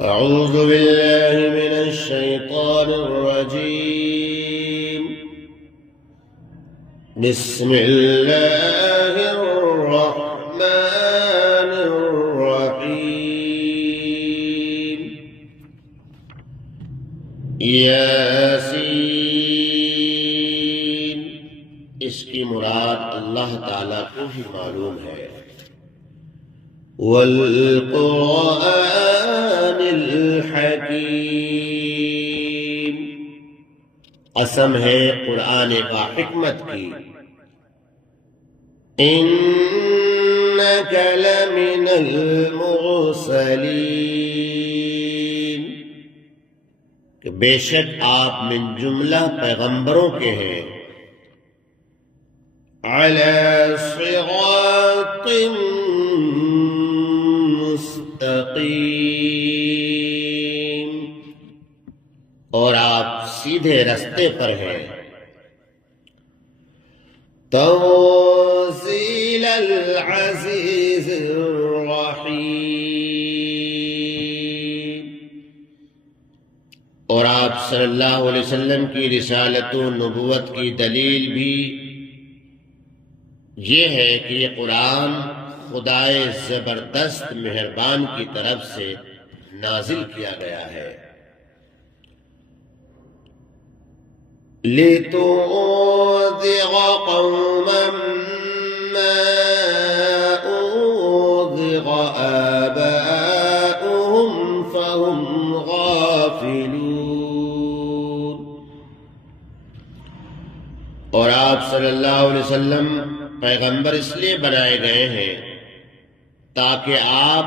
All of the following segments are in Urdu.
أعوذ بالله من الشيطان الرجيم. بسم الله الرحمن الرحيم. یاسین، اس کی مراد اللہ تعالیٰ کو ہی معلوم ہے. والقرآن الحکیم، قسم ہے قرآن با حکمت کی. انک لمن المرسلین، کہ بے شک آپ من جملہ پیغمبروں کے ہیں. علی صراط مستقیم، اور آپ سیدھے رستے پر ہیں. تنزیل العزیز الرحیم، اور آپ صلی اللہ علیہ وسلم کی رسالت و نبوت کی دلیل بھی یہ ہے کہ یہ قرآن خدائے زبردست مہربان کی طرف سے نازل کیا گیا ہے. لِتُنذِرَ قَوْمًا مَّا أُنذِرَ آبَاؤُهُمْ فَهُمْ غَافِلُونَ، اور آپ صلی اللہ علیہ وسلم پیغمبر اس لیے بنائے گئے ہیں تاکہ آپ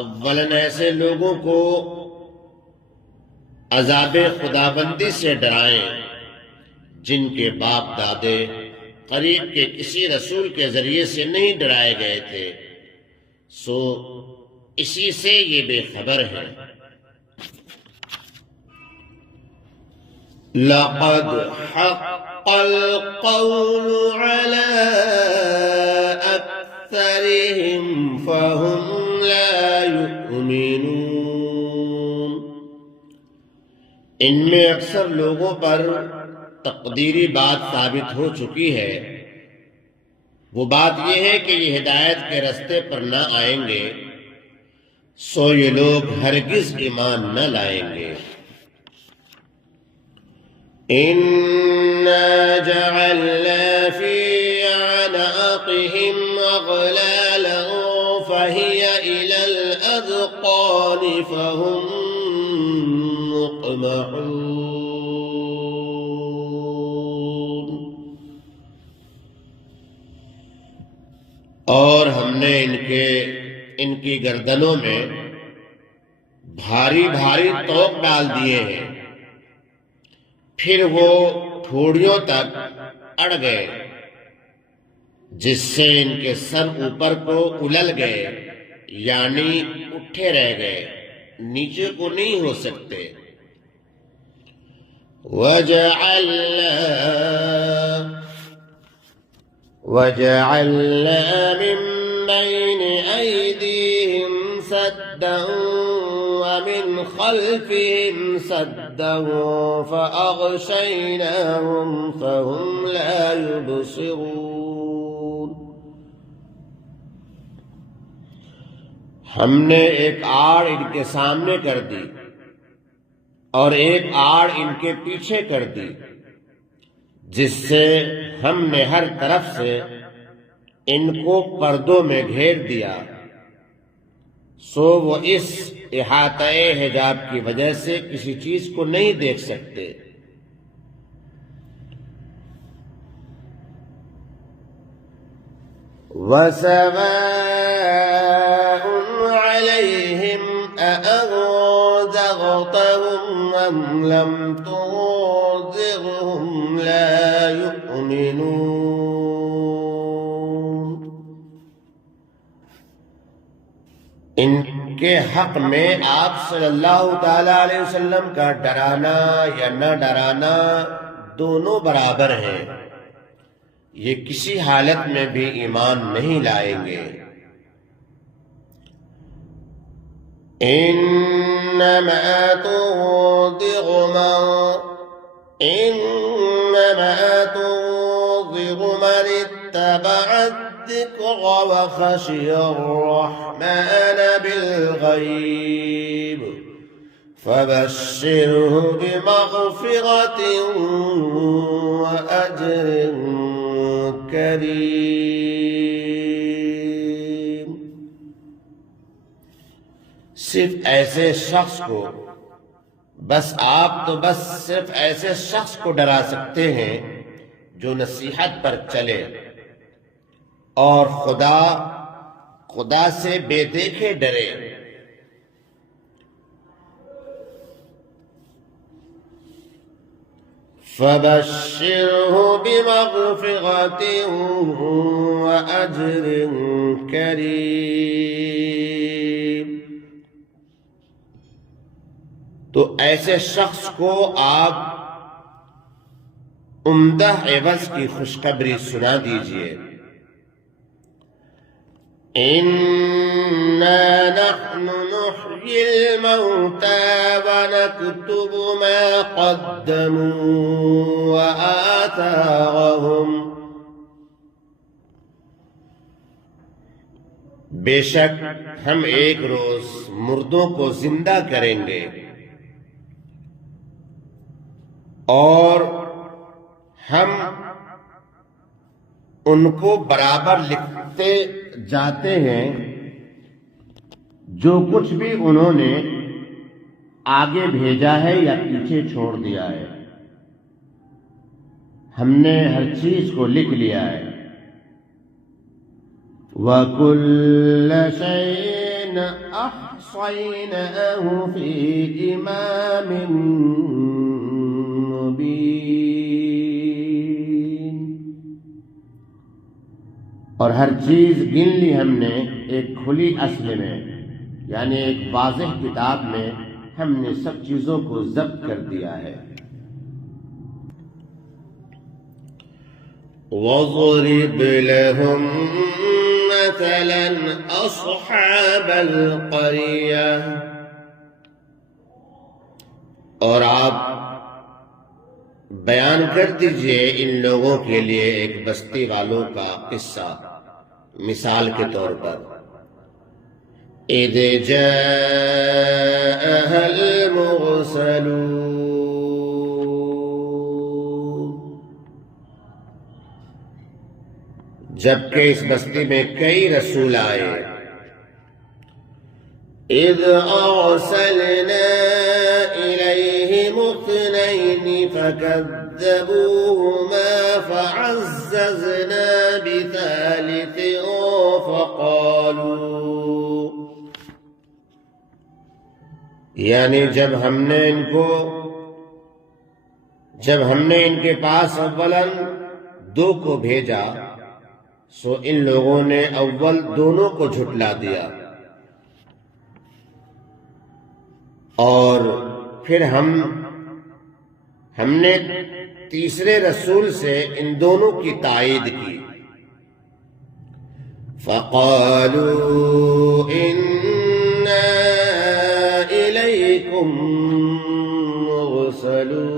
اولاً ایسے لوگوں کو عذاب خدابندی سے ڈرائیں جن کے باپ دادے قریب کے کسی رسول کے ذریعے سے نہیں ڈرائے گئے تھے، سو اسی سے یہ بے خبر ہیں. لَقَدْ حَقَّ الْقَوْلُ عَلَىٰ أَكْثَرِهِمْ فَهُمْ لَا يُؤْمِنُونَ، ان میں اکثر لوگوں پر تقدیری بات ثابت ہو چکی ہے. وہ بات یہ ہے کہ یہ ہدایت کے رستے پر نہ آئیں گے، سو یہ لوگ ہرگز ایمان نہ لائیں گے. اِنَّا جَعَلْنَا فِي أَعْنَاقِهِمْ أَغْلَالًا فَهِيَ إِلَى الْأَذْقَانِ فَهُمْ مُقْمَحُونَ، اور ہم نے ان کی گردنوں میں بھاری بھاری طوق ڈال دیے ہیں، پھر وہ ٹھوڑیوں تک اڑ گئے، جس سے ان کے سر اوپر کو اُلل گئے، یعنی اٹھے رہ گئے، نیچے کو نہیں ہو سکتے. وَجَعَلْنَا مِن بَيْنِ أَيْدِيهِمْ سَدًّا وَمِنْ خَلْفِهِمْ سَدًّا فَأَغْشَيْنَاهُمْ فَهُمْ لَا يُبْصِرُونَ، ہم نے ایک آڑ ان کے سامنے کر دی اور ایک آڑ ان کے پیچھے کر دی، جس سے ہم نے ہر طرف سے ان کو پردوں میں گھیر دیا، سو وہ اس احاطہ حجاب کی وجہ سے کسی چیز کو نہیں دیکھ سکتے. وَسَوَاءٌ عَلَيْهِمْ أَأَنذَرْتَهُمْ أَمْ لَمْ تُنذِرْهُمْ لَا يُؤْمِنُونَ، ان کے حق میں آپ صلی اللہ تعالیٰ علیہ وسلم کا ڈرانا یا نہ ڈرانا دونوں برابر ہیں، یہ کسی حالت میں بھی ایمان نہیں لائیں گے. إِنَّ إنما تنذر من اتبع الذكر وخشي الرحمن بالغيب فبشره بمغفرة وأجر کریم۔ صرف ایسے شخص کو آپ تو صرف ایسے شخص کو ڈرا سکتے ہیں جو نصیحت پر چلے اور خدا سے بے دیکھے ڈرے۔ فَبَشِّرْهُ بِمَغْفِرَةٍ وَأَجْرٍ كَرِيمٍ۔ تو ایسے شخص کو آپ عمدہ عوض کی خوشخبری سنا دیجئے۔ إِنَّا نَحْنُ نُحْيِي الْمَوْتَى وَنَكْتُبُ مَا قَدَّمُوا وَآثَارَهُمْ۔ بے شک ہم ایک روز مردوں کو زندہ کریں گے اور ہم ان کو برابر لکھتے جاتے ہیں جو کچھ بھی انہوں نے آگے بھیجا ہے یا پیچھے چھوڑ دیا ہے، ہم نے ہر چیز کو لکھ لیا ہے۔ وَكُلَّ شَيْءٍ أَحْصَيْنَاهُ فِي إِمَامٍ مُبِينٍ۔ اور ہر چیز گن لی ہم نے ایک کھلی اصل میں، یعنی ایک واضح کتاب میں ہم نے سب چیزوں کو ضبط کر دیا ہے۔ وَاضْرِبْ لَهُم مَّثَلًا أَصْحَابَ الْقَرْيَةِ، اور آپ بیان کر دیجئے ان لوگوں کے لیے ایک بستی والوں کا قصہ مثال کے طور پر۔ اِذْ جَاءَهَا الْمُرْسَلُونَ، جبکہ اس بستی میں کئی رسول آئے۔ اِذْ أَرْسَلْنَا إِلَيْهِمُ اثْنَيْنِ فَكَذَّبُوهُمَا فَعَزَّزْنَا بِثَالِثٍ فَقَالُوا، یعنی جب ہم نے ان کے پاس اولاً دو کو بھیجا سو ان لوگوں نے اول دونوں کو جھٹلا دیا، اور پھر ہم نے تیسرے رسول سے ان دونوں کی تائید کی۔ فَقَالُوا إِنَّا إِلَيْكُمْ مُرْسَلُونَ،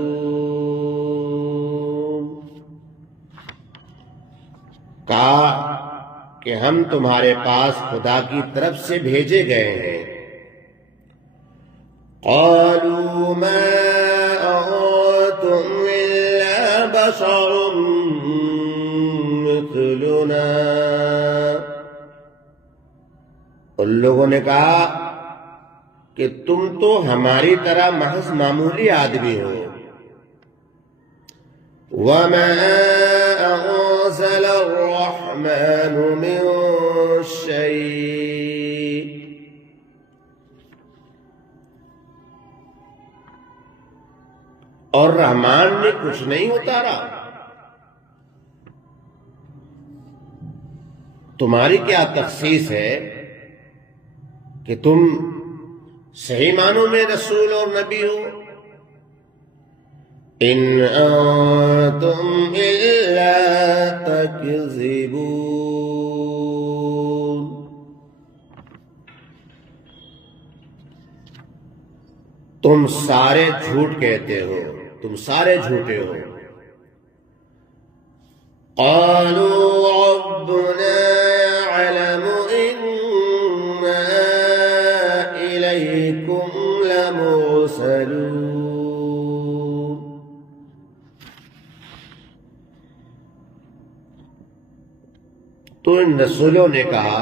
کہا کہ ہم تمہارے پاس خدا کی طرف سے بھیجے گئے ہیں۔ قالوا ما أنتم إلا بشر مثلنا، ان لوگوں نے کہا کہ تم تو ہماری طرح محض معمولی آدمی ہو۔ وما أنزل الرحمن من شيء، اور رحمان نے کچھ نہیں اتارا۔ تمہاری کیا تخصیص ہے کہ تم صحیح معنوں میں رسول اور نبی ہو؟ ان انتم الا تکذبون، تم سارے جھوٹ کہتے ہو، تم سارے جھوٹے ہو۔ قالوا ربنا يعلم إنا إليكم لمرسلون۔ تو ان رسولوں نے کہا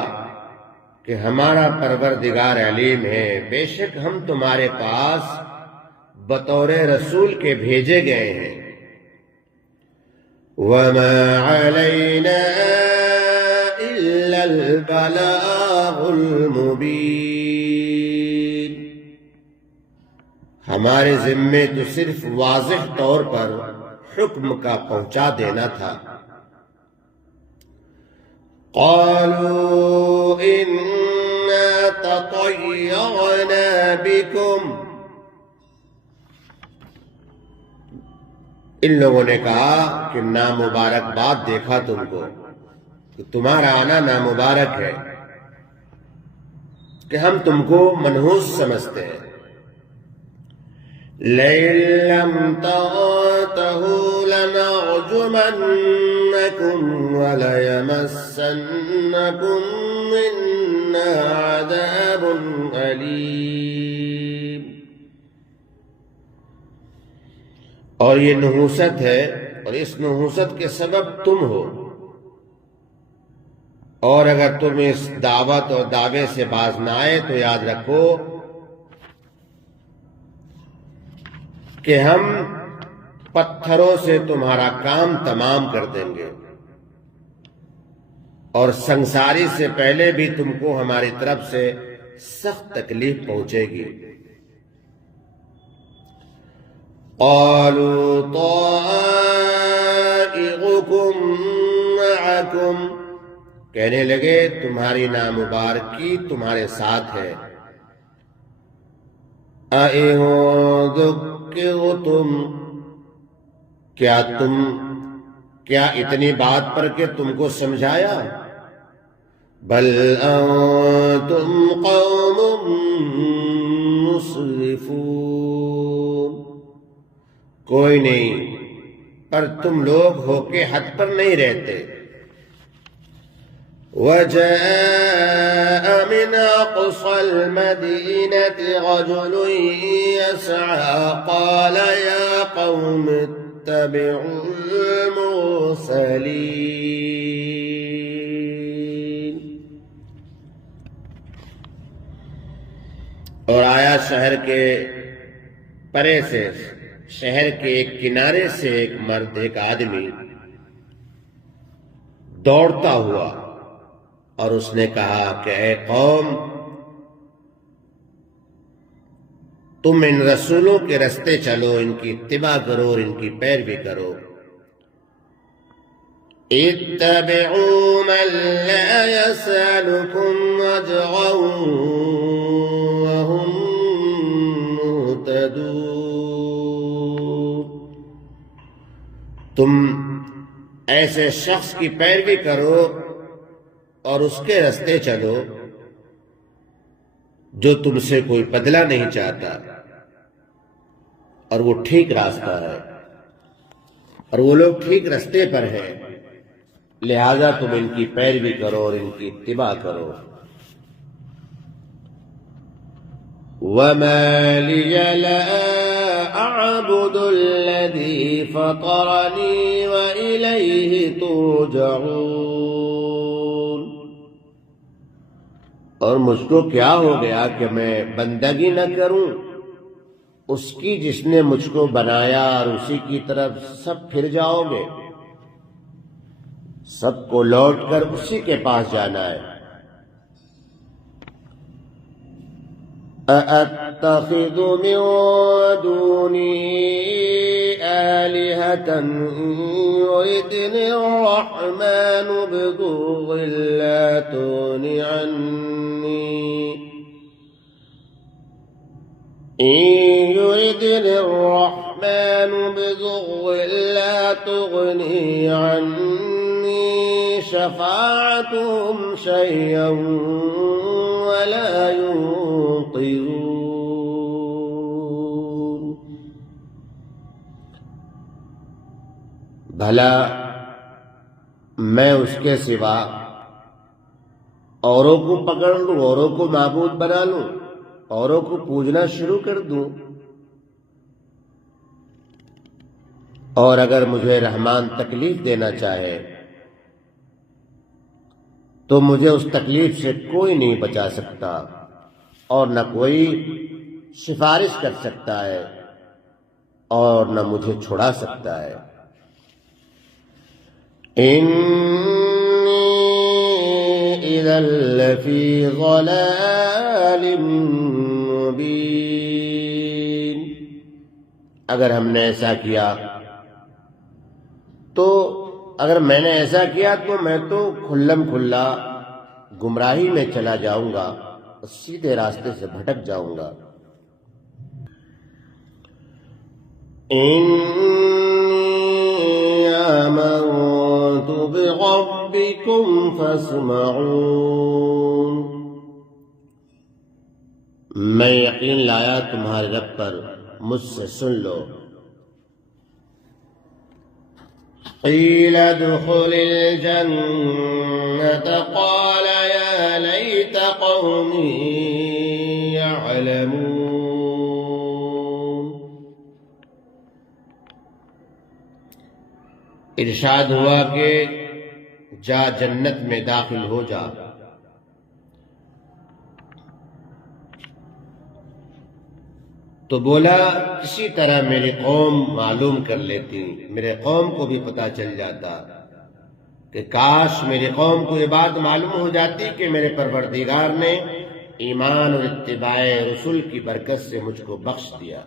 کہ ہمارا پروردگار علیم ہے، بے شک ہم تمہارے پاس بطور رسول کے بھیجے گئے ہیں۔ وَمَا عَلَيْنَا إِلَّا الْبَلَاغُ الْمُبِينُ، ہمارے ذمے تو صرف واضح طور پر حکم کا پہنچا دینا تھا۔ قالوا إنا تطيرنا بكم، ان لوگوں نے کہا کہ نامبارکباد دیکھا تم کو، کہ تمہارا آنا نامبارک ہے، کہ ہم تم کو منحوس سمجھتے ہیں۔ لئن لم تنتهوا لنرجمنكم وليمسنكم منا عذاب أليم۔ اور یہ نحوست ہے، اور اس نحوست کے سبب تم ہو، اور اگر تم اس دعوت اور دعوے سے باز نہ آئے تو یاد رکھو کہ ہم پتھروں سے تمہارا کام تمام کر دیں گے، اور سنساری سے پہلے بھی تم کو ہماری طرف سے سخت تکلیف پہنچے گی۔ قالوا طائركم معكم، کہنے لگے تمہاری نامبارکی تمہارے ساتھ ہے۔ أَإِن ذُكِّرْتُمْ، کیا اتنی بات پر کہ تم کو سمجھایا؟ بل أنتم قوم مسرفون، کوئی نہیں، پر تم لوگ ہو کے حد پر نہیں رہتے۔ وجاء من أقصى المدينة رجل يسعى قال يا قوم اتبعوا المرسلين، اور آیا شہر کے پرے سے، شہر کے ایک کنارے سے ایک مرد، ایک آدمی دوڑتا ہوا، اور اس نے کہا کہ اے قوم، تم ان رسولوں کے رستے چلو، ان کی اتباع کرو اور ان کی پیروی کرو۔ اتبعوا من لا يسألكم أجرا وهم مهتدون، تم ایسے شخص کی پیروی کرو اور اس کے رستے چلو جو تم سے کوئی بدلہ نہیں چاہتا، اور وہ ٹھیک راستہ ہے، اور وہ لوگ ٹھیک رستے پر ہیں، لہذا تم ان کی پیروی کرو اور ان کی اتباع کرو۔ وَمَا لِيَ لَا أَعْبُدُ الَّذِي فَطَرَنِي وَإِلَيْهِ تُرْجَعُونَ، اور مجھ کو کیا ہو گیا کہ میں بندگی نہ کروں اس کی جس نے مجھ کو بنایا، اور اسی کی طرف سب پھر جاؤ گے، سب کو لوٹ کر اسی کے پاس جانا ہے۔ أَأَتَّخِذُ مِن دُونِهِ آلِهَةً يُرِدْنِ الرَّحْمَنُ بِضُرٍّ لَّا تُغْنِ عَنِّي إِن يُرِدْنِ الرَّحْمَنُ بِضُرٍّ لَّا تُغْنِ عَنِّي شَفَاعَتُهُمْ شَيْئًا وَلَا يُنقِذُونَ۔ بھلا میں اس کے سوا اوروں کو پکڑ لوں، اوروں کو معبود بنا لوں، اوروں کو پوجنا شروع کر دوں؟ اور اگر مجھے رحمان تکلیف دینا چاہے تو مجھے اس تکلیف سے کوئی نہیں بچا سکتا اور نہ کوئی سفارش کر سکتا ہے اور نہ مجھے چھڑا سکتا ہے۔ انی اذا لفی ضلال مبین، اگر ہم نے ایسا کیا تو اگر میں نے ایسا کیا تو میں تو کھلم کھلا گمراہی میں چلا جاؤں گا، سیدھے راستے سے بھٹک جاؤں گا۔ انی آمنت بربکم فاسمعون، میں یقین لایا تمہارے رب پر، مجھ سے سن لو۔ قیل ادخل الجنة قال یا لیت قومی یعلمون، ارشاد ہوا کہ جا جنت میں داخل ہو جا۔ تو بولا کسی طرح میری قوم معلوم کر لیتی، میرے قوم کو بھی پتا چل جاتا، کہ کاش میری قوم کو یہ بات معلوم ہو جاتی کہ میرے پروردگار نے ایمان اور اتباع رسول کی برکت سے مجھ کو بخش دیا۔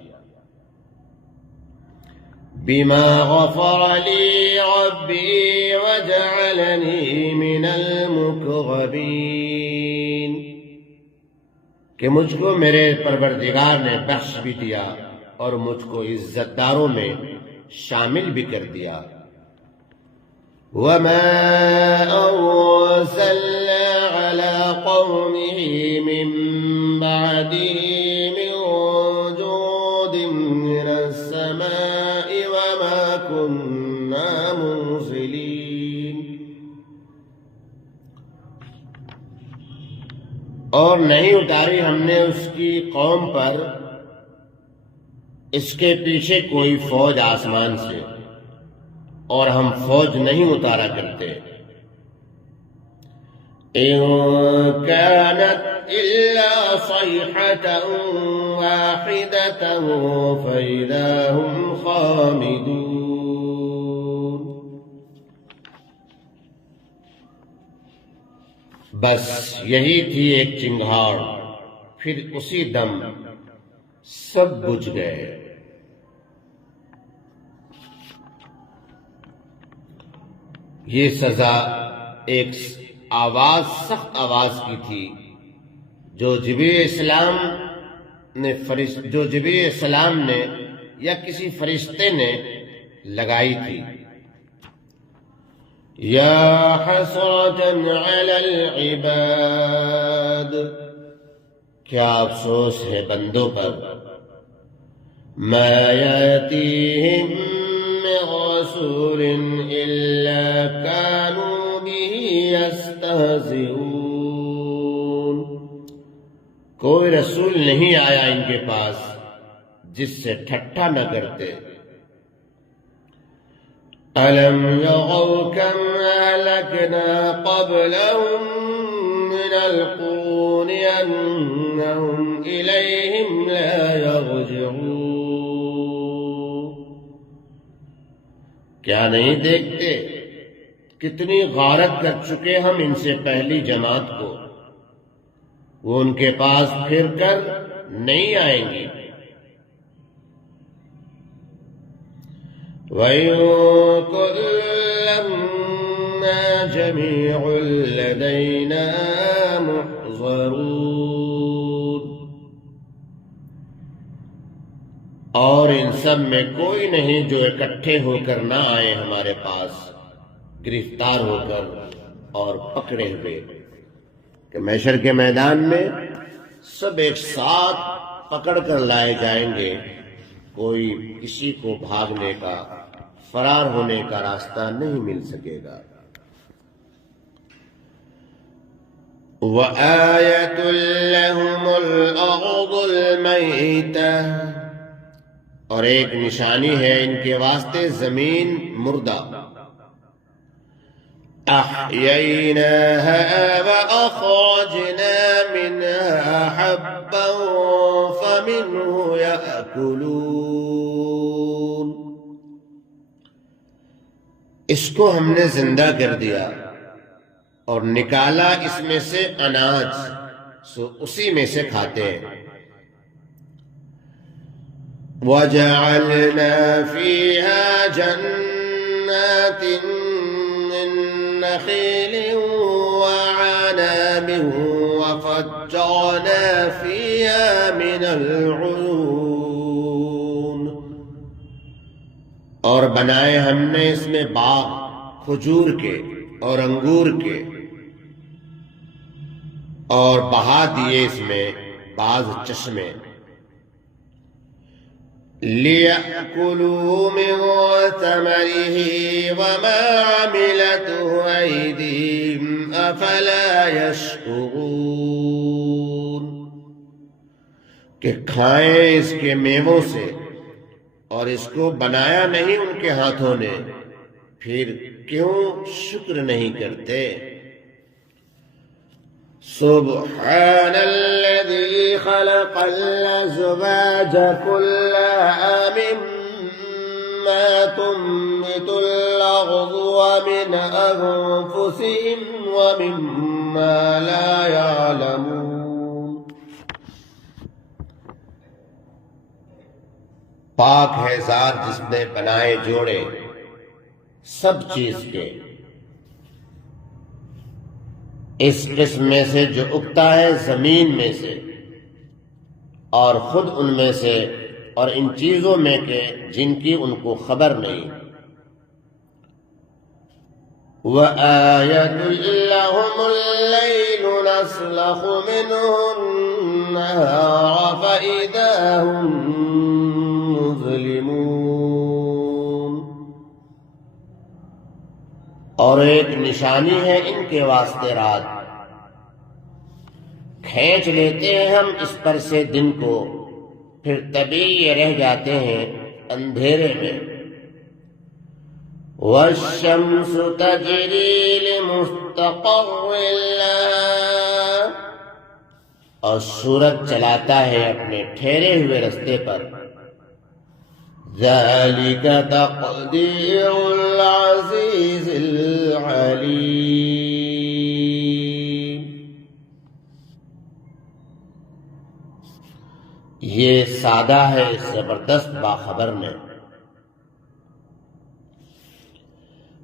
بما غفر لی ربی وجعلنی من المقربین، کہ مجھ کو میرے پروردگار نے بخش بھی دیا اور مجھ کو عزت داروں میں شامل بھی کر دیا۔ وَمَا أَرْسَلْنَا عَلَىٰ قَوْمِهِ مِن بَعْدِهِ مِن جُندٍ مِّنَ السَّمَاءِ وَمَا كُنَّا مُرْسِلِينَ، اور نہیں اتاری ہم نے اس کی قوم پر اس کے پیچھے کوئی فوج آسمان سے، اور ہم فوج نہیں اتارا کرتے۔ إِن كَانَتْ إِلَّا صَيْحَةً وَاحِدَةً فَإِذَا هُمْ خَامِدُونَ، بس یہی تھی ایک چنگھاڑ، پھر اسی دم سب بجھ گئے۔ یہ سزا ایک آواز، سخت آواز کی تھی جو جبریل السلام نے یا کسی فرشتے نے لگائی تھی۔ یا حسرة علی العباد، کیا افسوس ہے بندوں پر، ما یاتیہم من رسول الا کانوا به یستہزئون، کوئی رسول نہیں آیا ان کے پاس جس سے ٹھٹھا نہ کرتے۔ أَلَمْ يَرَوْا كَمْ أَهْلَكْنَا قَبْلَهُمْ مِنَ الْقُرُونِ أَنَّهُمْ إِلَيْهِمْ لَا يَرْجِعُونَ، کیا نہیں دیکھتے کتنی غارت کر چکے ہم ان سے پہلی جماعت کو، وہ ان کے پاس پھر کر نہیں آئیں گی۔ وَإِن كُلًّا لَّمَّا جَمِيعٌ لَّدَيْنَا مُحْضَرُونَ، اور ان سب میں کوئی نہیں جو اکٹھے ہو کر نہ آئے ہمارے پاس، گرفتار ہو کر اور پکڑے ہوئے، کہ محشر کے میدان میں سب ایک ساتھ پکڑ کر لائے جائیں گے، کوئی کسی کو بھاگنے کا فرار ہونے کا راستہ نہیں مل سکے گا۔ وَآيَةٌ لَهُمُ الْأَرْضُ الْمَيْتَةُ، اور ایک نشانی ہے ان کے واسطے زمین مردہ۔ أَحْيَيْنَاهَا وَأَخْرَجْنَا مِنْهَا حَبًّا فَمِنْهُ يَأْكُلُونَ، اس کو ہم نے زندہ کر دیا اور نکالا اس میں سے اناج، سو اسی میں سے کھاتے ہیں۔ وَجَعَلْنَا فِيهَا جَنَّاتٍ مِّن نَخِيلٍ وَعَنَابٍ وَفَجَّرْنَا فِيهَا مِنَ الْعُيُونِ، اور بنائے ہم نے اس میں باغ کھجور کے اور انگور کے، اور بہا دیے اس میں بعض چشمے۔ لِيَأْكُلُوا مِن ثَمَرِهِ وَمَا عَمِلَتْهُ أَيْدِيهِمْ أَفَلَا يَشْكُرُونَ، کہ کھائیں اس کے میووں سے، اور اس کو بنایا نہیں ان کے ہاتھوں نے، پھر کیوں شکر نہیں کرتے؟ سبحان الذي خلق الأزواج كلها مما تنبت الأرض ومن أنفسهم ومما لا يعلمون، پاک ہے ذات جس نے بنائے جوڑے سب چیز کے، اس قسم میں سے جو اگتا ہے زمین میں سے، اور خود ان میں سے، اور ان چیزوں میں کے جن کی ان کو خبر نہیں۔ وَآيَةٌ لَهُمُ اللَّيْلُ نَسْلَخُ مِنْهُ النَّهَارَ فَإِذَا هُمْ مُظْلِمُونَ، اور ایک نشانی ہے ان کے واسطے رات، کھینچ لیتے ہیں ہم اس پر سے دن کو، پھر تبھی یہ رہ جاتے ہیں اندھیرے میں۔ وَالشَّمْسُ تَجْرِي لِمُسْتَقَرٍّ لَهَا، اور سورج چلاتا ہے اپنے ٹھہرے ہوئے رستے پر۔ ذَلِكَ تَقْدِيرُ الْعَزِيزِ الْعَلِيمِ، یہ سادہ ہے زبردست باخبر نے۔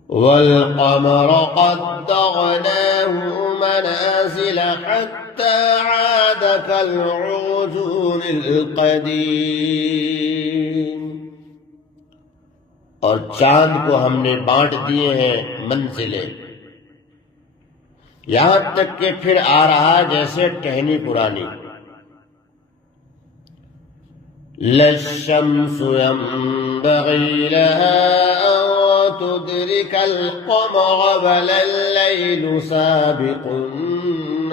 وَالْقَمَرَ قَدَّرْنَاهُ مَنَازِلَ حَتَّى عَادَ كَالْعُرْجُونِ الْقَدِيمِ، اور چاند کو ہم نے بانٹ دیے ہیں منزلیں، یہاں تک کہ پھر آ رہا جیسے ٹہنی پرانی۔ لَا الشَّمْسُ يَنبَغِي لَهَا أَن تُدْرِكَ الْقَمَرَ وَلَا اللَّيْلُ سَابِقُ النَّهَارِ،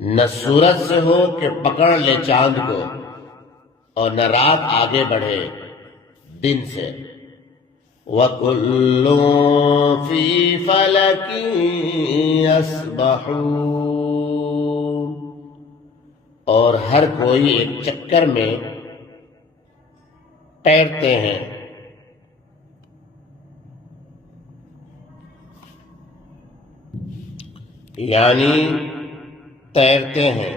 نہ سورج سے ہو کہ پکڑ لے چاند کو، اور نہ رات آگے بڑھے دن سے۔ وَكُلٌّ فِي فَلَكٍ يَسْبَحُونَ، اور ہر کوئی ایک چکر میں تیرتے ہیں۔ یعنی تیرتے ہیں۔